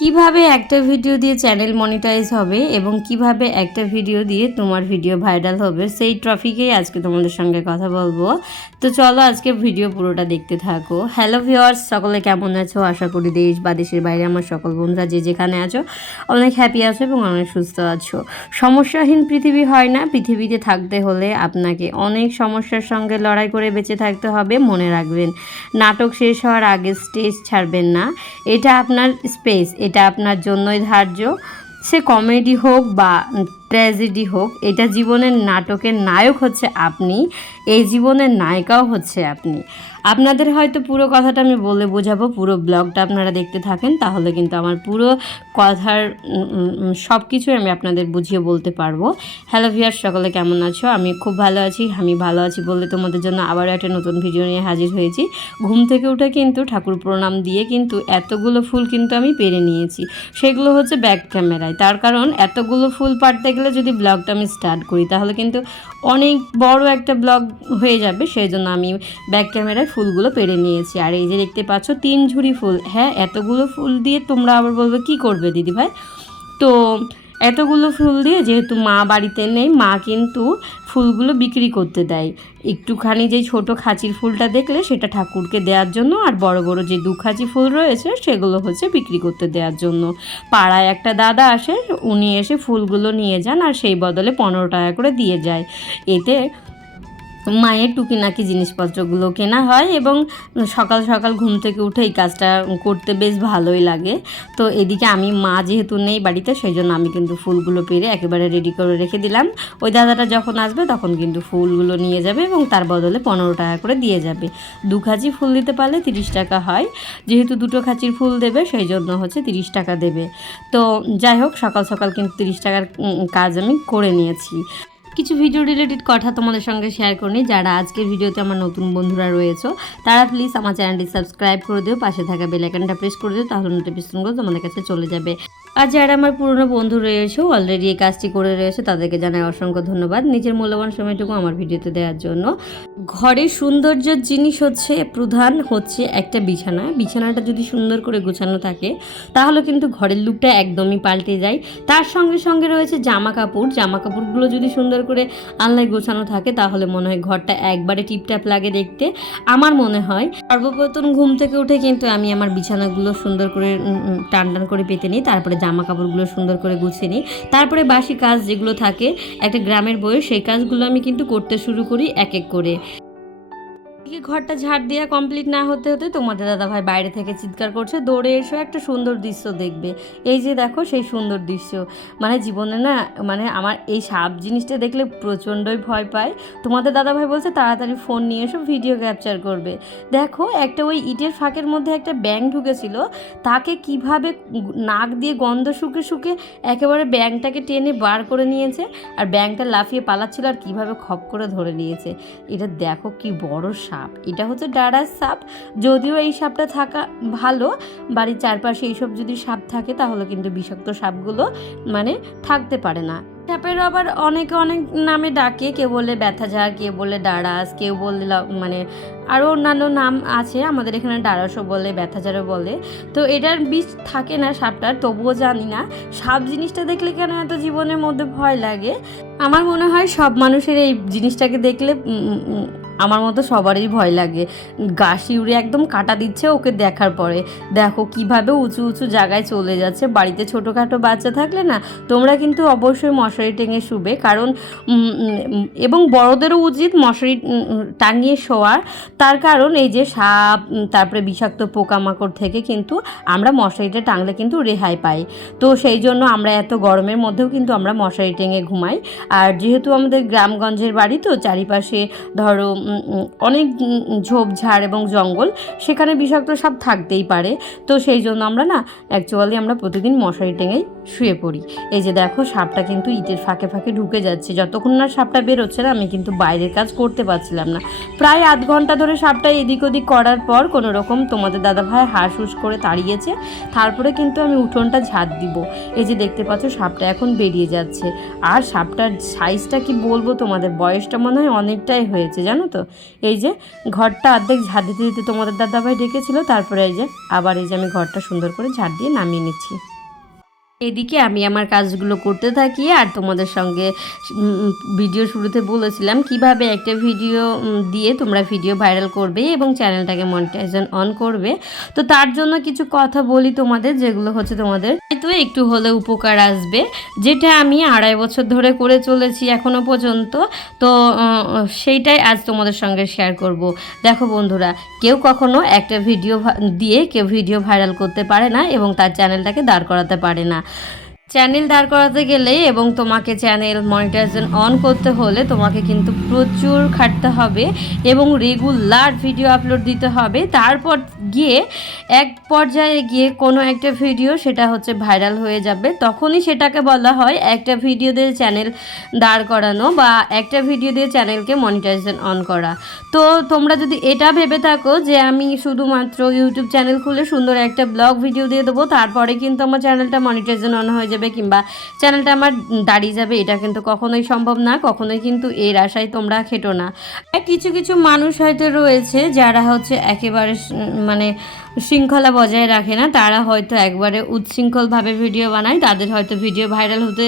কিভাবে একটা ভিডিও দিয়ে চ্যানেল মনিটাইজ হবে এবং কিভাবে একটা ভিডিও দিয়ে তোমার ভিডিও ভাইরাল হবে সেই টপিকেই আজকে তোমাদের সঙ্গে কথা বলবো। তো চলো আজকে ভিডিও পুরোটা দেখতে থাকো। হ্যালো ভিউয়ার্স, সকলে কেমন আছো? আশা করি দেশ বা দেশের বাইরে আমার সকল বন্ধুরা যে যেখানে আছো অনেক হ্যাপি আছো এবং অনেক সুস্থ আছো। সমস্যাহীন পৃথিবী হয় না। পৃথিবীতে থাকতে হলে আপনাকে অনেক সমস্যার সঙ্গে লড়াই করে বেঁচে থাকতে হবে। মনে রাখবেন, নাটক শেষ হওয়ার আগে স্টেজ ছাড়বেন না। এটা আপনার স্পেস, এটা আপনার জন্যই ধার্য। সে কমেডি হোক বা ট্র্যাজেডি হোক, এটা জীবনের নাটকের নায়ক হচ্ছে আপনি, এই জীবনের নায়িকাও হচ্ছে আপনি। আপনাদের হয়তো পুরো কথাটা আমি বলে বোঝাবো, পুরো ব্লগটা আপনারা দেখতে থাকেন, তাহলে কিন্তু আমার পুরো কথার সব কিছুই আমি আপনাদের বুঝিয়ে বলতে পারবো। হ্যালো ভিউয়ার্স, সকলে কেমন আছো? আমি খুব ভালো আছি। আমি ভালো আছি বললে তোমাদের জন্য আবারও একটা নতুন ভিডিও নিয়ে হাজির হয়েছি। ঘুম থেকে উঠে কিন্তু ঠাকুর প্রণাম দিয়ে কিন্তু এতগুলো ফুল কিন্তু আমি পেরে নিয়েছি। সেগুলো হচ্ছে ব্যাক ক্যামেরায়। তার কারণ এতগুলো ফুল পাড়তে গেলে যদি ব্লগটা আমি স্টার্ট করি তাহলে কিন্তু অনেক বড় একটা ব্লগ হয়ে যাবে। সেই জন্য আমি ব্যাক ক্যামেরায় ফুলগুলো পেরে নিয়েছি। আর এই যে দেখতে পাচ্ছ 3 ঝুড়ি ফুল। হ্যাঁ, এতগুলো ফুল দিয়ে তোমরা আবার বলবে কী করবে দিদিভাই? তো এতগুলো ফুল দিয়ে যেহেতু মা বাড়িতে নেই, মা কিন্তু ফুলগুলো বিক্রি করতে দেয়। একটুখানি যেই ছোটো খাঁচির ফুলটা দেখলে সেটা ঠাকুরকে দেওয়ার জন্য, আর বড় বড় যে 2 খাঁচি ফুল রয়েছে সেগুলো হচ্ছে বিক্রি করতে দেওয়ার জন্য। পাড়ায় একটা দাদা আসে, উনি এসে ফুলগুলো নিয়ে যান আর সেই বদলে 15 টাকা করে দিয়ে যায়। এতে মায়ের টুকিনাকি জিনিসপত্রগুলো কেনা হয় এবং সকাল সকাল ঘুম থেকে উঠে এই কাজটা করতে বেশ ভালোই লাগে। তো এদিকে আমি মা যেহেতু নেই বাড়িতে, সেই জন্য আমি কিন্তু ফুলগুলো পেরে একেবারে রেডি করে রেখে দিলাম। ওই দাদাটা যখন আসবে তখন কিন্তু ফুলগুলো নিয়ে যাবে এবং তার বদলে 15 টাকা করে দিয়ে যাবে। 2 খাঁচি ফুল দিতে পারলে 30 টাকা হয়। যেহেতু 2 খাঁচির ফুল দেবে সেই জন্য হচ্ছে 30 টাকা দেবে। তো যাই হোক, সকাল সকাল কিন্তু 30 টাকার কাজ আমি করে নিয়েছি। কিছু ভিডিও রিলেটেড কথা তোমাদের সঙ্গে শেয়ার করে নিই। যারা আজকের ভিডিওতে আমার নতুন বন্ধুরা রয়েছে তারা প্লিজ আমার চ্যানেলটি সাবস্ক্রাইব করে দিও, পাশে থাকা বেল আইকনটা প্রেস করে দিও, তাহলে নোটিফিকেশনগুলো তোমাদের কাছে চলে যাবে। আর যারা আমার পুরনো বন্ধু রয়েছে, অলরেডি এই কাজটি করে রয়েছে, তাদেরকে জানাই অসংখ্য ধন্যবাদ নিজের মূল্যবান সময়টুকু আমার ভিডিওতে দেওয়ার জন্য। ঘরের সৌন্দর্যের জিনিস হচ্ছে প্রধান হচ্ছে একটা বিছানা। বিছানাটা যদি সুন্দর করে গোছানো থাকে তাহলে কিন্তু ঘরের লুকটা একদমই পাল্টে যায়। তার সঙ্গে সঙ্গে রয়েছে জামা কাপড়গুলো যদি সুন্দর করে আলনায় গোছানো থাকে তাহলে মনে হয় ঘরটা একবারে টিপটাপ লাগে দেখতে। আমার মনে হয় সর্বপ্রথম ঘুম থেকে উঠে কিন্তু আমি আমার বিছানাগুলো সুন্দর করে টান টান করে পেতে নিই, তারপরে জামা কাপড়গুলো সুন্দর করে গুছিয়ে নিই, তারপরে বাসি কাজ যেগুলো থাকে একটা গ্রামের বইয়ে সেই কাজগুলো আমি কিন্তু করতে শুরু করি এক এক করে। ঘরটা ঝাড় দেওয়া কমপ্লিট না হতে হতে তোমাদের দাদাভাই বাইরে থেকে চিৎকার করছে, দৌড়ে এসো একটা সুন্দর দৃশ্য দেখবে। এই যে দেখো সেই সুন্দর দৃশ্য। মানে জীবনে না, মানে আমার এই সাপ জিনিসটা দেখলে প্রচণ্ডই ভয় পায়। তোমাদের দাদাভাই বলছে তাড়াতাড়ি ফোন নিয়ে এসো, ভিডিও ক্যাপচার করবে। দেখো একটা ওই ইটের ফাঁকের মধ্যে একটা ব্যাঙ ঢুকেছিল, তাকে কিভাবে নাক দিয়ে গন্ধ শুকে শুকে একেবারে ব্যাঙটাকে টেনে বার করে নিয়েছে, আর ব্যাঙটা লাফিয়ে পালাচ্ছিল আর কিভাবে খপ করে ধরে নিয়েছে। এটা দেখো কি বড় সাপ। এটা হচ্ছে ডারাস সাপ। যদিও এই সাপটা থাকা ভালো, বাড়ির চারপাশে এইসব যদি সাপ থাকে তাহলে কিন্তু বিষাক্ত সাপগুলো মানে থাকতে পারে না। সাপের আবার অনেকে অনেক নামে ডাকে, কেউ বলে ব্যথাঝাড়, কেউ বলে ডারাস, কেউ বলে মানে আরও অন্যান্য নাম আছে। আমাদের এখানে ডারাসও বলে, ব্যথাঝাড়ও বলে। তো এটার বিষ থাকে না সাপটার, তবুও জানি না সাপ জিনিসটা দেখলে কেন এত জীবনের মধ্যে ভয় লাগে। আমার মনে হয় সব মানুষের এই জিনিসটাকে দেখলে আমার মতো সবারই ভয় লাগে। গা শিউরে একদম কাটা দিচ্ছে ওকে দেখার পরে। দেখো কিভাবে উঁচু উঁচু জায়গায় চলে যাচ্ছে। বাড়িতে ছোটোখাটো বাচ্চা থাকলে না তোমরা কিন্তু অবশ্যই মশারি টেঙে শুবে, কারণ এবং বড়দেরও উচিত মশারি টাঙিয়ে শোয়ার। তার কারণ এই যে সাপ, তারপরে বিষাক্ত পোকামাকড় থেকে কিন্তু আমরা মশারিটা টাঙলে কিন্তু রেহাই পাই। তো সেই জন্য আমরা এত গরমের মধ্যেও কিন্তু আমরা মশারি টেঙে ঘুমাই। আর যেহেতু আমাদের গ্রামগঞ্জের বাড়ি, তো চারিপাশে ধরো অনেক ঝোপঝাড় এবং জঙ্গল, সেখানে বিষাক্ত সাপ থাকতেই পারে। তো সেই জন্য আমরা আমরা প্রতিদিন মশারি টেঙেই শুয়ে পড়ি। এই যে দেখো সাপটা কিন্তু ইটের ফাঁকে ফাঁকে ঢুকে যাচ্ছে। যতক্ষণ না সাপটা বেরোচ্ছে না আমি কিন্তু বাইরের কাজ করতে পারছিলাম না। প্রায় আধ ঘন্টা ধরে সাপটা এদিক ওদিক করার পর কোনো রকম তোমাদের দাদাভাই হাঁস হুস করে তাড়িয়েছে। তারপরে কিন্তু আমি উঠোনটা ঝাড় দিব। এই যে দেখতে পাচ্ছ সাপটা এখন বেরিয়ে যাচ্ছে। আর সাপটার সাইজটা কি বলবো তোমাদের, বয়সটা মনে হয় অনেকটাই হয়েছে জানো তো। এই যে ঘরটা অর্ধেক ঝাড় দিতে দিতে তোমাদের দাদাভাই ডেকেছিল, তারপরে এই যে আবার এই যে আমি ঘরটা সুন্দর করে ঝাড় দিয়ে নামিয়ে নিচ্ছি। এদিকে আমি আমার কাজগুলো করতে থাকি আর তোমাদের সঙ্গে ভিডিও শুরুতে বলেছিলাম কিভাবে একটা ভিডিও দিয়ে তোমরা ভিডিও ভাইরাল করবে এবং চ্যানেলটাকে মনিটাইজেশন অন করবে। তো তার জন্য কিছু কথা বলি তোমাদের, যেগুলো হচ্ছে তোমাদের হয়তো একটু হলে উপকার আসবে, যেটা আমি 2.5 বছর ধরে করে চলেছি এখনও পর্যন্ত। তো সেইটাই আজ তোমাদের সঙ্গে শেয়ার করব। দেখো বন্ধুরা, কেউ কখনো একটা ভিডিও দিয়ে কেউ ভিডিও ভাইরাল করতে পারে না এবং তার চ্যানেলটাকে দাঁড় করাতে পারে না। চ্যানেল দাঁড় করাতে গেলে এবং তোমাকে চ্যানেল মনিটাইজেশন অন করতে হলে তোমাকে কিন্তু প্রচুর খাটতে হবে এবং রেগুলার ভিডিও আপলোড দিতে হবে। তারপর গিয়ে এক পর্যায়ে গিয়ে কোনো একটা ভিডিও সেটা হচ্ছে ভাইরাল হয়ে যাবে, তখনই সেটাকে বলা হয় একটা ভিডিও দিয়ে চ্যানেল দাঁড় করানো বা একটা ভিডিও দিয়ে চ্যানেলকে মনিটাইজেশন অন করা। তো তোমরা যদি এটা ভেবে থাকো যে আমি শুধুমাত্র ইউটিউব চ্যানেল খুলে সুন্দর একটা ব্লগ ভিডিও দিয়ে দেবো তারপরে কিন্তু আমার চ্যানেলটা মনিটাইজেশন অন হয়ে যাবে কিংবা চ্যানেলটা আমার দাঁড়িয়ে যাবে, এটা কিন্তু কখনোই সম্ভব না। কখনোই কিন্তু এর আশায় তোমরা খেটো না। কিছু কিছু মানুষ হয়তো রয়েছে যারা হচ্ছে একেবারে মানে শৃঙ্খলা বজায় রাখে না, তারা হয়তো একবারে উচ্ছৃঙ্খলভাবে ভিডিও বানায়, তাদের হয়তো ভিডিও ভাইরাল হতে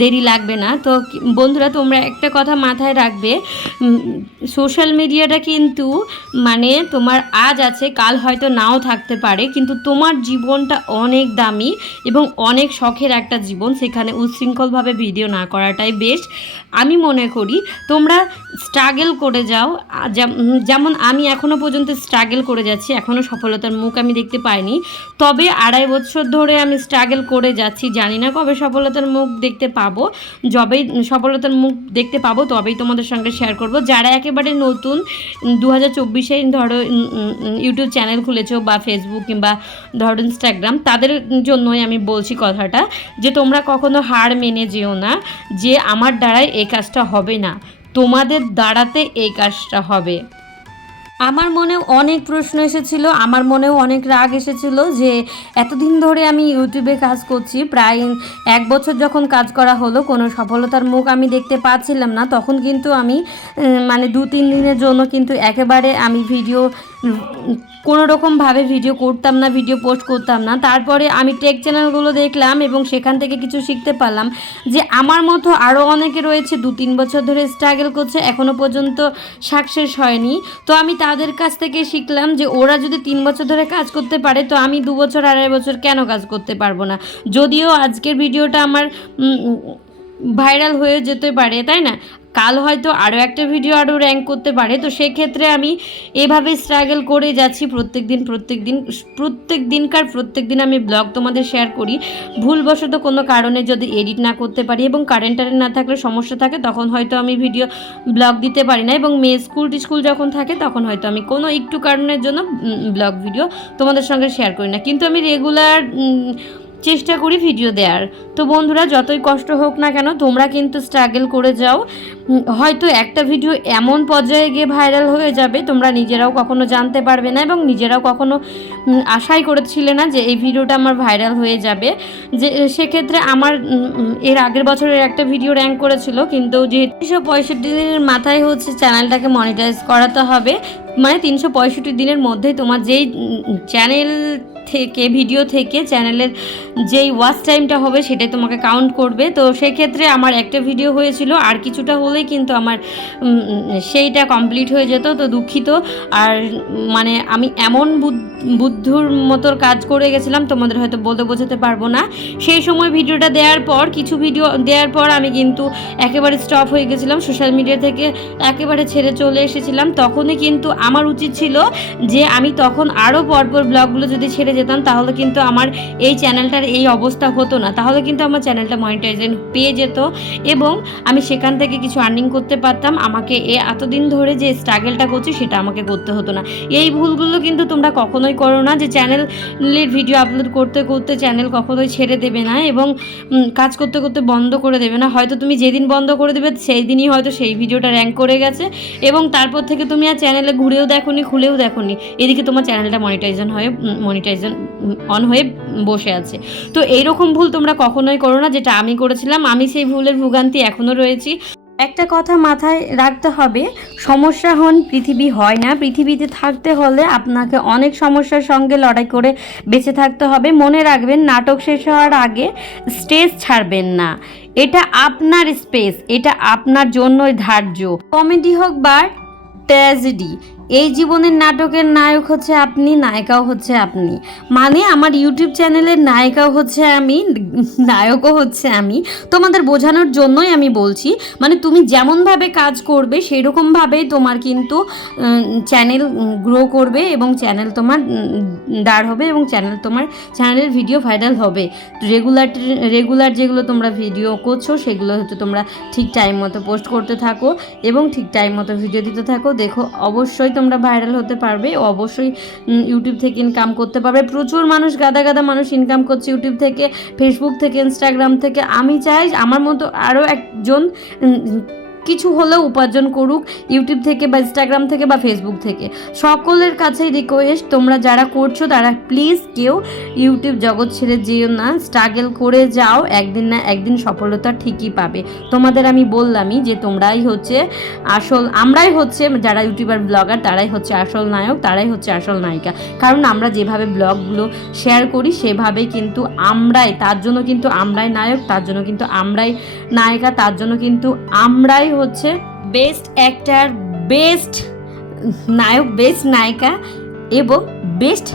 দেরি লাগবে না। তো বন্ধুরা, তোমরা একটা কথা মাথায় রাখবে, সোশ্যাল মিডিয়াটা কিন্তু মানে তোমার আজ আছে কাল হয়তো নাও থাকতে পারে, কিন্তু তোমার জীবনটা অনেক দামি এবং অনেক শখের একটা জীবন, সেখানে উচ্ছৃঙ্খলভাবে ভিডিও না করাটাই বেস্ট আমি মনে করি। তোমরা স্ট্রাগল করে যাও, যেমন আমি এখনও পর্যন্ত স্ট্রাগল করে যাচ্ছি, এখনও সফলতার মুখ আমি দেখতে পাইনি, তবে 2.5 বছর ধরে আমি স্ট্রাগল করে যাচ্ছি। জানি না কবে সফলতার মুখ দেখতে পাবো, যবেই সফলতার মুখ দেখতে পাবো তবেই তোমাদের সঙ্গে শেয়ার করব। যারা একেবারে নতুন 2024-এ ধরো ইউটিউব চ্যানেল খুলেছো বা ফেসবুক কিংবা ধরো ইনস্টাগ্রাম, তাদের জন্যই আমি বলছি কথাটা, যে তোমরা কখনো হার মেনে যেও না যে আমার দ্বারাই এই কাজটা হবে না, তোমাদের দ্বারাতে এই কাজটা হবে। আমার মনেও অনেক প্রশ্ন এসেছিলো, আমার মনেও অনেক রাগ এসেছিলো যে এতদিন ধরে আমি ইউটিউবে কাজ করছি, প্রায় 1 বছর যখন কাজ করা হলো কোনো সফলতার মুখ আমি দেখতে পাচ্ছিলাম না, তখন কিন্তু আমি মানে 2-3 দিনের জন্য কিন্তু একেবারে আমি ভিডিও কোনো রকমভাবে ভিডিও করতাম না, ভিডিও পোস্ট করতাম না। তারপরে আমি টেক চ্যানেলগুলো দেখলাম এবং সেখান থেকে কিছু শিখতে পারলাম যে আমার মতো আরও অনেকে রয়েছে 2-3 বছর ধরে স্ট্রাগল করছে, এখনও পর্যন্ত সাকসেস হয়নি। তো আমি তাদের কাছ থেকে শিখলাম যে ওরা যদি 3 বছর ধরে কাজ করতে পারে তো আমি 2 বছর 2.5 বছর কেন কাজ করতে পারবো না। যদিও আজকের ভিডিওটা আমার ভাইরাল হয়ে যেতে পারে, তাই না, কাল হয়তো আরও একটা ভিডিও আরও র্যাঙ্ক করতে পারে। তো সেক্ষেত্রে আমি এভাবে স্ট্রাগল করে যাচ্ছি প্রত্যেক দিন আমি ব্লগ তোমাদের শেয়ার করি। ভুলবশত কোনো কারণে যদি এডিট না করতে পারি এবং কারেন্ট না থাকলে সমস্যা থাকে, তখন হয়তো আমি ভিডিও ব্লগ দিতে পারি না, এবং মেয়ে স্কুল যখন থাকে তখন হয়তো আমি কোনো একটু কারণের জন্য ব্লগ ভিডিও তোমাদের সঙ্গে শেয়ার করি না, কিন্তু আমি রেগুলার চেষ্টা করি ভিডিও দেওয়ার। তো বন্ধুরা, যতই কষ্ট হোক না কেন তোমরা কিন্তু স্ট্রাগল করে যাও, হয়তো একটা ভিডিও এমন পর্যায়ে গিয়ে ভাইরাল হয়ে যাবে তোমরা নিজেরাও কখনো জানতে পারবে না এবং নিজেরাও কখনো আশাই করেছিলে না যে এই ভিডিওটা আমার ভাইরাল হয়ে যাবে। যে সেক্ষেত্রে আমার এর আগের বছরের একটা ভিডিও র্যাঙ্ক করেছিল, কিন্তু যেহেতু 365 দিনের মাথায় হচ্ছে চ্যানেলটাকে মনিটাইজ করাতে হবে, মানে 365 দিনের মধ্যে তোমার যেই চ্যানেল থেকে ভিডিও থেকে চ্যানেলের যেই ওয়াচ টাইমটা হবে সেটাই তোমাকে কাউন্ট করবে। তো সেক্ষেত্রে আমার একটা ভিডিও হয়েছিল, আর কিছুটা হলেই কিন্তু আমার সেইটা কমপ্লিট হয়ে যেত। তো দুঃখিত। আর মানে আমি এমন বুদ্ধুর মতোর কাজ করে গেছিলাম, তোমাদের হয়তো বলতে বোঝাতে পারবো না। সেই সময় ভিডিওটা দেওয়ার পর কিছু ভিডিও দেওয়ার পর আমি কিন্তু একেবারে স্টপ হয়ে গেছিলাম, সোশ্যাল মিডিয়া থেকে একেবারে ছেড়ে চলে এসেছিলাম। তখনই কিন্তু আমার উচিত ছিল যে আমি তখন আরও পরপর ব্লগগুলো যদি ছেড়ে যেতাম তাহলে কিন্তু আমার এই চ্যানেলটার এই অবস্থা হতো না, তাহলে কিন্তু আমার চ্যানেলটা মনিটাইজেশন পেয়ে যেত এবং আমি সেখান থেকে কিছু আর্নিং করতে পারতাম। আমাকে এতদিন ধরে যে স্ট্রাগলটা করছি সেটা আমাকে করতে হতো না। এই ভুলগুলো কিন্তু তোমরা কখনোই করো না, যে চ্যানেলের ভিডিও আপলোড করতে করতে চ্যানেল কখনোই ছেড়ে দেবে না এবং কাজ করতে করতে বন্ধ করে দেবে না। হয়তো তুমি যেদিন বন্ধ করে দেবে সেই দিনই হয়তো সেই ভিডিওটা র্যাঙ্ক করে গেছে এবং তারপর থেকে তুমি আর চ্যানেলে ঘুরেও দেখোনি, খুলেও দেখোনি, এদিকে তোমার চ্যানেলটা মনিটাইজেশন অন হয়ে বসে আছে। তো এইরকম ভুল তোমরা কখনোই করো না, যেটা আমি করেছিলাম। আমি সেই ভুলের ভোগান্তি এখনও রয়েছি। একটা কথা মাথায় রাখতে হবে, সমস্যা হন পৃথিবী হয় না। পৃথিবীতে থাকতে হলে আপনাকে অনেক সমস্যার সঙ্গে লড়াই করে বেঁচে থাকতে হবে। মনে রাখবেন, নাটক শেষ হওয়ার আগে স্টেজ ছাড়বেন না। এটা আপনার স্পেস, এটা আপনার জন্যই ধার্য। কমেডি হোক বা ট্র্যাজেডি, এই জীবনের নাটকের নায়ক হচ্ছে আপনি, নায়িকাও হচ্ছে আপনি। মানে আমার ইউটিউব চ্যানেলের নায়িকাও হচ্ছে আমি, নায়কও হচ্ছে আমি। তোমাদের বোঝানোর জন্যই আমি বলছি, মানে তুমি যেমনভাবে কাজ করবে সেই রকমভাবেই তোমার কিন্তু চ্যানেল গ্রো করবে এবং চ্যানেল তোমার দাঁড় হবে এবং চ্যানেলের ভিডিও ভাইরাল হবে। রেগুলার যেগুলো তোমরা ভিডিও করছো সেগুলো হচ্ছে তোমরা ঠিক টাইম মতো পোস্ট করতে থাকো এবং ঠিক টাইম মতো ভিডিও দিতে থাকো। দেখো অবশ্যই তোমরা ভাইরাল হতে পারবে, অবশ্যই ইউটিউব থেকে ইনকাম করতে পারবে। প্রচুর মানুষ, গাদা মানুষ ইনকাম করছে ইউটিউব থেকে, ফেসবুক থেকে, ইনস্টাগ্রাম থেকে। আমি চাই আমার মতো আরও একজন কিছু হলেও উপার্জন করুক ইউটিউব থেকে বা ইনস্টাগ্রাম থেকে বা ফেসবুক থেকে। সকলের কাছেই রিকোয়েস্ট, তোমরা যারা করছো তারা প্লিজ কেউ ইউটিউব জগৎ ছেড়ে যেও না, স্ট্রাগল করে যাও, একদিন না একদিন সফলতা ঠিকই পাবে। তোমাদের আমি বললামই যে তোমরাই হচ্ছে আমরাই হচ্ছে যারা ইউটিউবার ব্লগার, তারাই হচ্ছে আসল নায়ক, তারাই হচ্ছে আসল নায়িকা। কারণ আমরা যেভাবে ব্লগগুলো শেয়ার করি সেভাবেই কিন্তু তার জন্য কিন্তু আমরাই নায়ক, তার জন্য কিন্তু আমরাই নায়িকা, তার জন্য কিন্তু আমরাই হচ্ছে বেস্ট অ্যাক্টার, বেস্ট নায়ক, বেস্ট নায়িকা এবং বেস্ট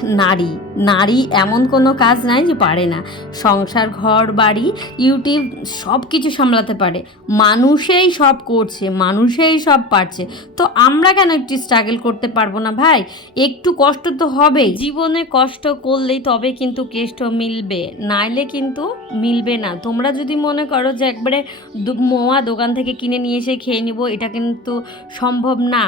নারী এমন কোনো কাজ নাই যে পারে না। সংসার, ঘর বাড়ি, ইউটিউব সব কিছু সামলাতে পারে। মানুষেই সব করছে, মানুষেই সব পারছে, তো আমরা কেন একটু স্ট্রাগল করতে পারবো না ভাই? একটু কষ্ট তো হবেই জীবনে, কষ্ট করলেই তবে কিন্তু কেষ্ট মিলবে, নাইলে কিন্তু মিলবে না। তোমরা যদি মনে করো যে একবারে মোয়া দোকান থেকে কিনে নিয়ে এসে খেয়ে নিব, এটা কিন্তু সম্ভব না।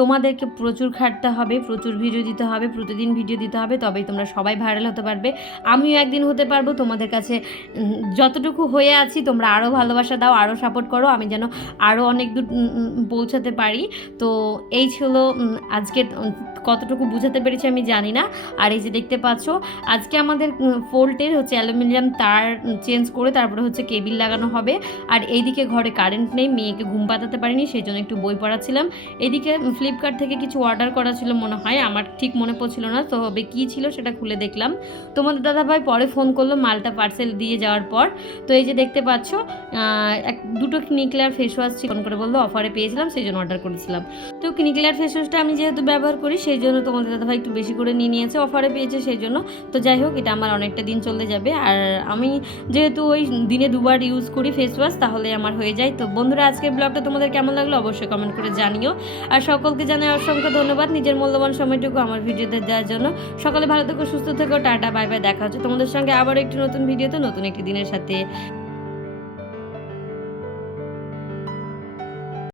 তোমাদেরকে প্রচুর খাটতে হবে, প্রচুর ভিডিও দিতে হবে, প্রতিদিন ভিডিও দিতে হবে, তবেই তোমরা সবাই ভাইরাল হতে পারবে। আমিও একদিন হতে পারবো। তোমাদের কাছে যতটুকু হয়ে আছি তোমরা আরও ভালোবাসা দাও, আরও সাপোর্ট করো, আমি যেন আরও অনেক দূর পৌঁছাতে পারি। তো এই ছিল আজকে, কতটুকু বুঝাতে পেরেছি আমি জানি না। আর এই যে দেখতে পাচ্ছ, আজকে আমাদের ফোল্টের হচ্ছে অ্যালুমিনিয়াম তার চেঞ্জ করে তারপরে হচ্ছে কেবিল লাগানো হবে। আর এইদিকে ঘরে কারেন্ট নেই, মেয়েকে ঘুম পাতাতে পারিনি, সেই জন্য একটু বই পড়াচ্ছিলাম। এদিকে ফ্লিপকার্ট থেকে কিছু অর্ডার করা ছিল মনে হয়, আমার ঠিক মনে পড়ছিল না, তো হবে কী ছিল সেটা খুলে দেখলাম। তোমাদের দাদাভাই পরে ফোন করলো মালটা পার্সেল দিয়ে যাওয়ার পর। তো এই যে দেখতে পাচ্ছ, দুটো ক্লিনিক্লেয়ার ফেস ওয়াশ চিকন করে বললো অফারে পেয়েছিলাম, সেই জন্য অর্ডার করেছিলাম। তো ক্লিনিক্লেয়ার ফেস ওয়াশটা আমি যেহেতু ব্যবহার করি সেই জন্য তোমাদের দাদাভাই একটু বেশি করে নিয়ে নিয়েছে, অফারে পেয়েছে সেই জন্য। তো যাই হোক, এটা আমার অনেকটা দিন চলে যাবে। আর আমি যেহেতু ওই দিনে দুবার ইউজ করি ফেস ওয়াশ, তাহলে আমার হয়ে যায়। তো বন্ধুরা, আজকের ব্লগটা তোমাদের কেমন লাগলো অবশ্যই কমেন্ট করে জানিও। আর সকলকে জানাই অসংখ্য ধন্যবাদ নিজের মূল্যবান সময়টুকু আমার ভিডিওতে দেওয়ার জন্য। সকলে ভালো থেকো, সুস্থ থেকো, টাটা, বাই বাই। দেখা হচ্ছে তোমাদের সঙ্গে আবার একটি নতুন ভিডিওতে, নতুন একটি দিনের সাথে।